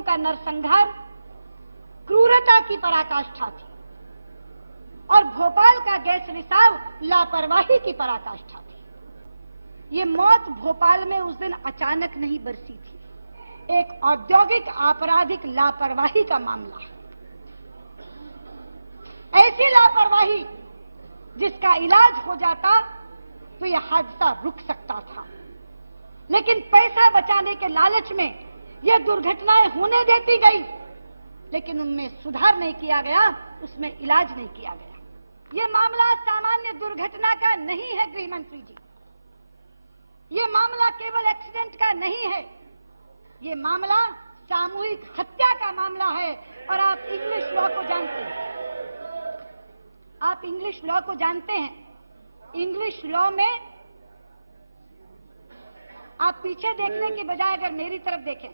गरीबों का नरसंहार क्रूरता की पराकाष्ठा थी और भोपाल का गैस रिसाव लापरवाही की पराकाष्ठा थी। ये मौत भोपाल में उस दिन अचानक नहीं बरसी थी, एक औद्योगिक आपराधिक लापरवाही का मामला है। ऐसी लापरवाही जिसका इलाज हो जाता तो यह हादसा रुक सकता था, लेकिन पैसा बचाने के लालच में यह दुर्घटनाएं होने देती गई, लेकिन उनमें सुधार नहीं किया गया, उसमें इलाज नहीं किया गया। ये मामला सामान्य दुर्घटना का नहीं है गृह मंत्री जी, ये मामला केवल एक्सीडेंट का नहीं है, ये मामला सामूहिक हत्या का मामला है। और आप इंग्लिश लॉ को जानते हैं, आप इंग्लिश लॉ को जानते हैं। इंग्लिश लॉ में आप पीछे देखने के बजाय अगर मेरी तरफ देखें,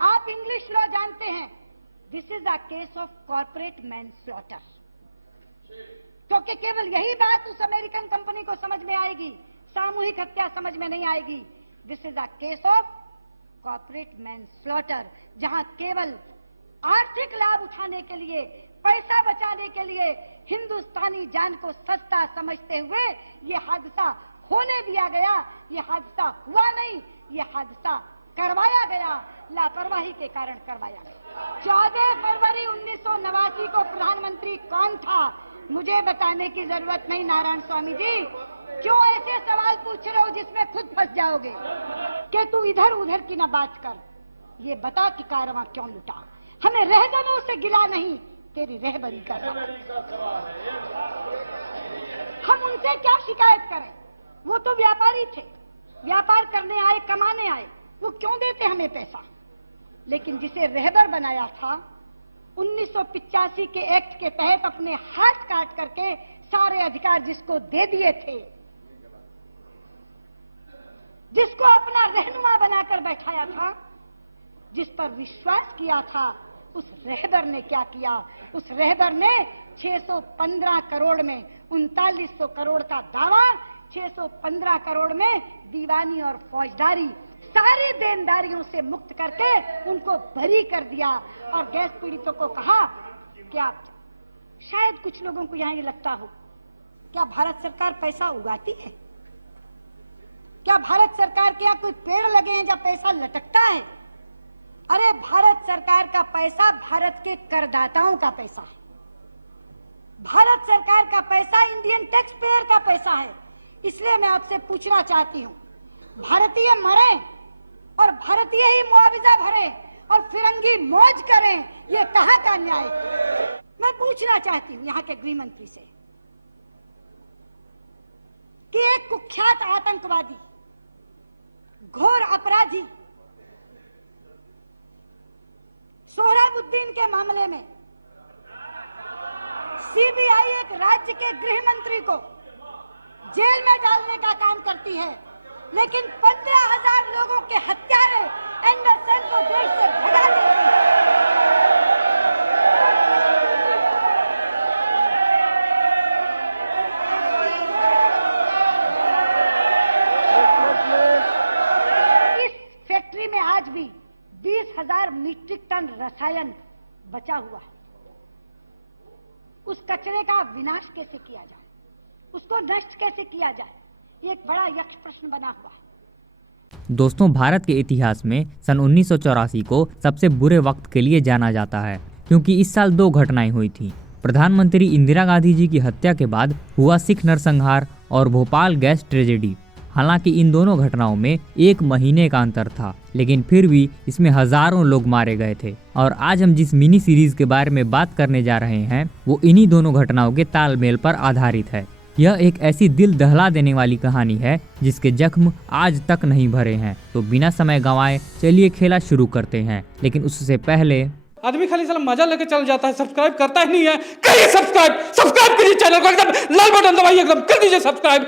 आप इंग्लिश लॉ जानते हैं। This is a case of corporate manslaughter. क्योंकि केवल यही बात उस अमेरिकन कंपनी को समझ में आएगी, सामूहिक हत्या समझ में नहीं आएगी। This is a case of corporate manslaughter, जहां केवल आर्थिक लाभ उठाने के लिए, पैसा बचाने के लिए हिंदुस्तानी जान को सस्ता समझते हुए ये हादसा होने दिया गया। ये हादसा हुआ नहीं, ये हादसा करवाया गया, लापरवाही के कारण करवाया गया। 14 फरवरी 1989 को प्रधानमंत्री कौन था, मुझे बताने की जरूरत नहीं। नारायण स्वामी जी, क्यों ऐसे सवाल पूछ रहे हो जिसमें खुद फंस जाओगे कि तू इधर उधर की ना बात कर। ये बता कि कारवां क्यों लुटा। हमें रहगनों से गिला नहीं, तेरी रहबरी का सवाल है। हम उनसे क्या शिकायत करें, वो तो व्यापारी थे, व्यापार करने आए, कमाने आए, वो क्यों देते हमें पैसा। लेकिन जिसे रहबर बनाया था 1985 के एक्ट के तहत अपने हाथ काट करके सारे अधिकार जिसको दे दिए थे, जिसको अपना रहनुमा बनाकर बैठाया था, जिस पर विश्वास किया था, उस रहबर ने क्या किया। उस रहबर ने 615 करोड़ में 3900 करोड़ का दावा, 615 करोड़ में दीवानी और फौजदारी, सारी देनदारियों से मुक्त करके उनको बरी कर दिया। और गैस पीड़ितों को कहा कि आप, शायद कुछ लोगों को यहाँ ये लगता हो, क्या भारत सरकार पैसा उगाती है? क्या भारत सरकार के यहाँ कोई पेड़ लगे हैं जहाँ पैसा लटकता है? अरे भारत सरकार का पैसा भारत के करदाताओं का पैसा है। भारत सरकार का पैसा इंडियन टैक्स पेयर का पैसा है। इसलिए मैं आपसे पूछना चाहती हूँ, भारतीय मरे और भारतीय ही मुआवजा भरे और फिरंगी मौज करें, ये कहाँ का न्याय? मैं पूछना चाहती हूँ यहाँ के गृह मंत्री से कि एक कुख्यात आतंकवादी, घोर अपराधी सोहराबुद्दीन के मामले में सीबीआई एक राज्य के गृह मंत्री को जेल में डालने का काम करती है, लेकिन 15,000 लोगों के हत्यारे एंडरसन को देश से भगा देती है। इस फैक्ट्री में आज भी 20,000 मीट्रिक टन रसायन बचा हुआ है। उस कचरे का विनाश कैसे किया जाए, उसको नष्ट कैसे किया जाए, ये एक बड़ा यक्ष प्रश्न बना हुआ है। दोस्तों, भारत के इतिहास में सन 1984 को सबसे बुरे वक्त के लिए जाना जाता है, क्योंकि इस साल 2 घटनाएं हुई थी। प्रधानमंत्री इंदिरा गांधी जी की हत्या के बाद हुआ सिख नरसंहार और भोपाल गैस ट्रेजेडी। हालांकि इन दोनों घटनाओं में 1 महीने का अंतर था, लेकिन फिर भी इसमें हजारों लोग मारे गए थे। और आज हम जिस मिनी सीरीज के बारे में बात करने जा रहे हैं वो इन्हीं दोनों घटनाओं के तालमेल पर आधारित है। यह एक ऐसी दिल दहला देने वाली कहानी है जिसके जख्म आज तक नहीं भरे हैं। तो बिना समय गंवाए चलिए खेला शुरू करते हैं। लेकिन उससे पहले आदमी खाली साला मजा लेके चल जाता है, सब्सक्राइब करता ही नहीं है। करिए सब्सक्राइब करिए चैनल को, एकदम लाल बटन दबाइए, एकदम कर दीजिए subscribe.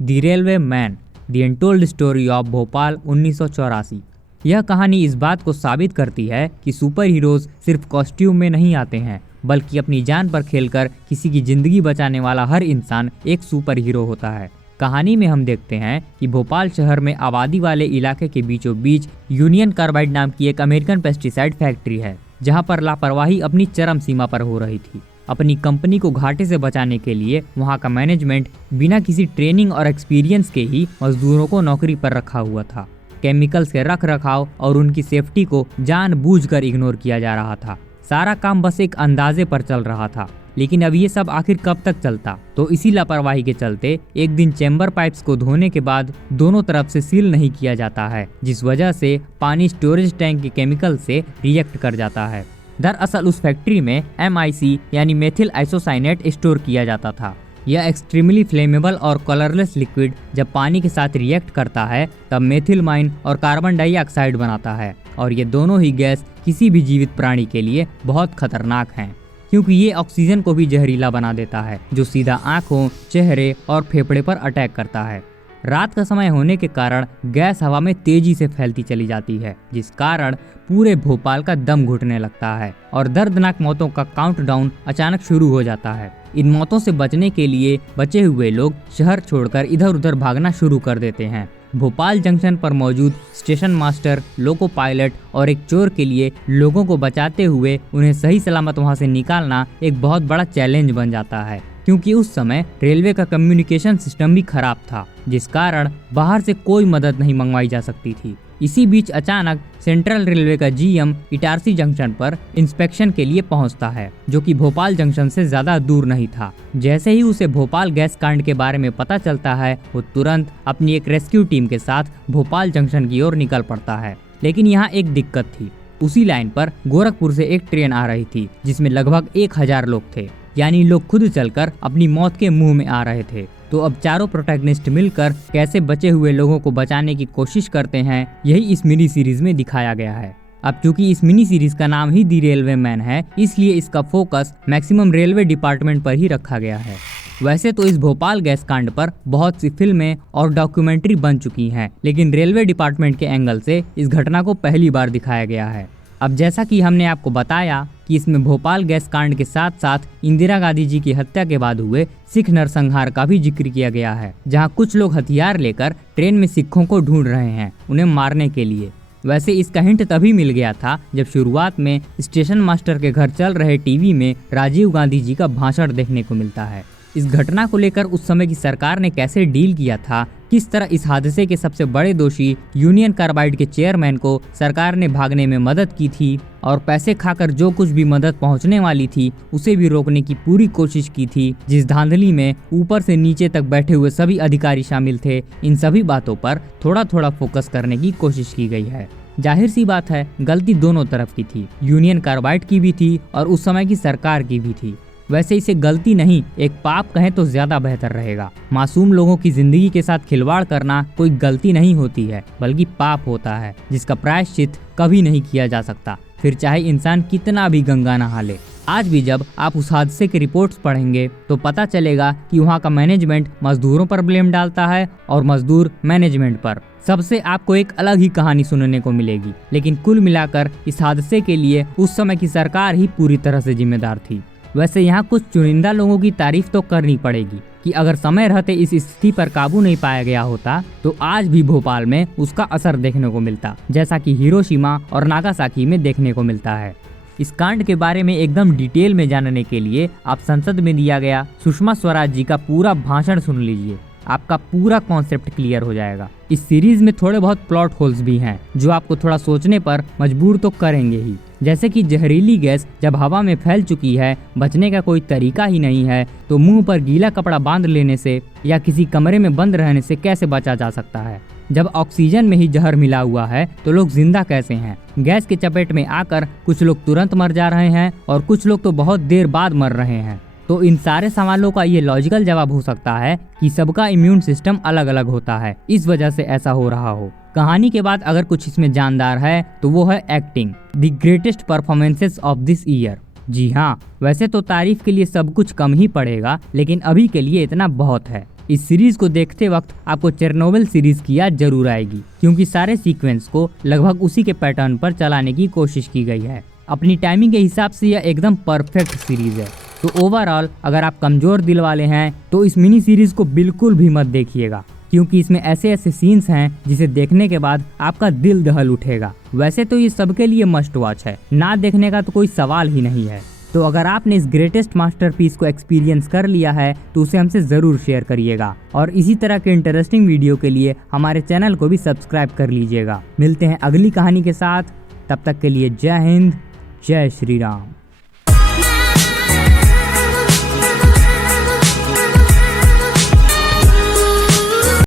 The railway man, the untold story of Bhopal 1984। यह कहानी इस बात को साबित करती है कि सुपर हीरोज सिर्फ कॉस्ट्यूम में नहीं आते हैं, बल्कि अपनी जान पर खेलकर किसी की जिंदगी बचाने वाला हर इंसान एक सुपर हीरो होता है। कहानी में हम देखते हैं कि भोपाल शहर में आबादी वाले इलाके के बीचों बीच यूनियन कार्बाइड नाम की एक अमेरिकन पेस्टिसाइड फैक्ट्री है, जहां पर लापरवाही अपनी चरम सीमा पर हो रही थी। अपनी कंपनी को घाटे से बचाने के लिए वहां का मैनेजमेंट बिना किसी ट्रेनिंग और एक्सपीरियंस के ही मजदूरों को नौकरी पर रखा हुआ था। केमिकल्स के रख रखाव और उनकी सेफ्टी को जानबूझकर इग्नोर किया जा रहा था। सारा काम बस एक अंदाजे पर चल रहा था, लेकिन अब ये सब आखिर कब तक चलता। तो इसी लापरवाही के चलते एक दिन चैम्बर पाइप्स को धोने के बाद दोनों तरफ से सील नहीं किया जाता है, जिस वजह से पानी स्टोरेज टैंक के केमिकल से रिएक्ट कर जाता है। दरअसल उस फैक्ट्री में MIC यानी मेथिल आइसोसाइनेट स्टोर किया जाता था। यह एक्सट्रीमली फ्लेमेबल और कलरलेस लिक्विड जब पानी के साथ रिएक्ट करता है तब मेथिलमाइन और कार्बन डाइऑक्साइड बनाता है, और ये दोनों ही गैस किसी भी जीवित प्राणी के लिए बहुत खतरनाक हैं, क्योंकि ये ऑक्सीजन को भी जहरीला बना देता है, जो सीधा आंखों, चेहरे और फेफड़े पर अटैक करता है। रात का समय होने के कारण गैस हवा में तेजी से फैलती चली जाती है, जिस कारण पूरे भोपाल का दम घुटने लगता है और दर्दनाक मौतों का काउंटडाउन अचानक शुरू हो जाता है। इन मौतों से बचने के लिए बचे हुए लोग शहर छोड़कर इधर उधर भागना शुरू कर देते हैं। भोपाल जंक्शन पर मौजूद स्टेशन मास्टर, लोको पायलट और एक चोर के लिए लोगों को बचाते हुए उन्हें सही सलामत वहां से निकालना एक बहुत बड़ा चैलेंज बन जाता है, क्योंकि उस समय रेलवे का कम्युनिकेशन सिस्टम भी खराब था, जिस कारण बाहर से कोई मदद नहीं मंगवाई जा सकती थी। इसी बीच अचानक सेंट्रल रेलवे का GM इटारसी जंक्शन पर इंस्पेक्शन के लिए पहुंचता है, जो कि भोपाल जंक्शन से ज्यादा दूर नहीं था। जैसे ही उसे भोपाल गैस कांड के बारे में पता चलता है, वो तुरंत अपनी एक रेस्क्यू टीम के साथ भोपाल जंक्शन की ओर निकल पड़ता है। लेकिन यहाँ एक दिक्कत थी। उसी लाइन पर गोरखपुर से एक ट्रेन आ रही थी, जिसमें लगभग 1000 लोग थे, यानी लोग खुद चलकर अपनी मौत के मुंह में आ रहे थे। तो अब चारों प्रोटैगनिस्ट मिलकर कैसे बचे हुए लोगों को बचाने की कोशिश करते हैं, यही इस मिनी सीरीज में दिखाया गया है। अब चूंकि इस मिनी सीरीज का नाम ही दी रेलवे मैन है, इसलिए इसका फोकस मैक्सिमम रेलवे डिपार्टमेंट पर ही रखा गया है। वैसे तो इस भोपाल गैस कांड पर बहुत सी फिल्में और डॉक्यूमेंट्री बन चुकी हैं, लेकिन रेलवे डिपार्टमेंट के एंगल से इस घटना को पहली बार दिखाया गया है। अब जैसा कि हमने आपको बताया कि इसमें भोपाल गैस कांड के साथ साथ इंदिरा गांधी जी की हत्या के बाद हुए सिख नरसंहार का भी जिक्र किया गया है, जहां कुछ लोग हथियार लेकर ट्रेन में सिखों को ढूंढ रहे हैं उन्हें मारने के लिए। वैसे इसका हिंट तभी मिल गया था जब शुरुआत में स्टेशन मास्टर के घर चल रहे टीवी में राजीव गांधी जी का भाषण देखने को मिलता है। इस घटना को लेकर उस समय की सरकार ने कैसे डील किया था, किस तरह इस हादसे के सबसे बड़े दोषी यूनियन कार्बाइड के चेयरमैन को सरकार ने भागने में मदद की थी और पैसे खाकर जो कुछ भी मदद पहुंचने वाली थी उसे भी रोकने की पूरी कोशिश की थी, जिस धांधली में यूपर से नीचे तक बैठे हुए सभी अधिकारी शामिल थे, इन सभी बातों पर थोड़ा थोड़ा फोकस करने की कोशिश की गई है। जाहिर सी बात है, गलती दोनों तरफ की थी, यूनियन कार्बाइड की भी थी और उस समय की सरकार की भी थी। वैसे इसे गलती नहीं, एक पाप कहें तो ज्यादा बेहतर रहेगा। मासूम लोगों की जिंदगी के साथ खिलवाड़ करना कोई गलती नहीं होती है, बल्कि पाप होता है, जिसका प्रायश्चित कभी नहीं किया जा सकता, फिर चाहे इंसान कितना भी गंगा नहा ले। आज भी जब आप उस हादसे की रिपोर्ट्स पढ़ेंगे तो पता चलेगा कि वहाँ का मैनेजमेंट मजदूरों पर ब्लेम डालता है और मजदूर मैनेजमेंट पर। सबसे आपको एक अलग ही कहानी सुनने को मिलेगी, लेकिन कुल मिलाकर इस हादसे के लिए उस समय की सरकार ही पूरी तरह से जिम्मेदार थी। वैसे यहाँ कुछ चुनिंदा लोगों की तारीफ तो करनी पड़ेगी कि अगर समय रहते इस स्थिति पर काबू नहीं पाया गया होता तो आज भी भोपाल में उसका असर देखने को मिलता, जैसा कि हिरोशिमा और नागासाकी में देखने को मिलता है। इस कांड के बारे में एकदम डिटेल में जानने के लिए आप संसद में दिया गया सुषमा स्वराज जी का पूरा भाषण सुन लीजिए, आपका पूरा कॉन्सेप्ट क्लियर हो जाएगा। इस सीरीज में थोड़े बहुत प्लॉट होल्स भी हैं जो आपको थोड़ा सोचने पर मजबूर तो करेंगे ही, जैसे कि जहरीली गैस जब हवा में फैल चुकी है, बचने का कोई तरीका ही नहीं है, तो मुंह पर गीला कपड़ा बांध लेने से या किसी कमरे में बंद रहने से कैसे बचा जा सकता है। जब ऑक्सीजन में ही जहर मिला हुआ है तो लोग जिंदा कैसे हैं। गैस के चपेट में आकर कुछ लोग तुरंत मर जा रहे हैं और कुछ लोग तो बहुत देर बाद मर रहे हैं। तो इन सारे सवालों का ये लॉजिकल जवाब हो सकता है कि सबका इम्यून सिस्टम अलग अलग होता है, इस वजह से ऐसा हो रहा हो। कहानी के बाद अगर कुछ इसमें जानदार है तो वो है acting, the greatest performances of this year. जी हाँ, वैसे तो तारीफ के लिए सब कुछ कम ही पड़ेगा, लेकिन अभी के लिए इतना बहुत है। इस सीरीज को देखते वक्त आपको चेरनोबिल सीरीज की याद जरूर आएगी, क्योंकि सारे सीक्वेंस को लगभग उसी के पैटर्न पर चलाने की कोशिश की गई है। अपनी टाइमिंग के हिसाब से यह एकदम परफेक्ट सीरीज है। तो ओवरऑल अगर आप कमजोर दिल वाले हैं तो इस मिनी सीरीज को बिल्कुल भी मत देखिएगा, क्योंकि इसमें ऐसे ऐसे सीन्स हैं जिसे देखने के बाद आपका दिल दहल उठेगा। वैसे तो ये सबके लिए मस्ट वॉच है, ना देखने का तो कोई सवाल ही नहीं है। तो अगर आपने इस ग्रेटेस्ट मास्टरपीस को एक्सपीरियंस कर लिया है तो उसे हमसे ज़रूर शेयर करिएगा, और इसी तरह के इंटरेस्टिंग वीडियो के लिए हमारे चैनल को भी सब्सक्राइब कर लीजिएगा। मिलते हैं अगली कहानी के साथ, तब तक के लिए जय हिंद, जय श्री राम।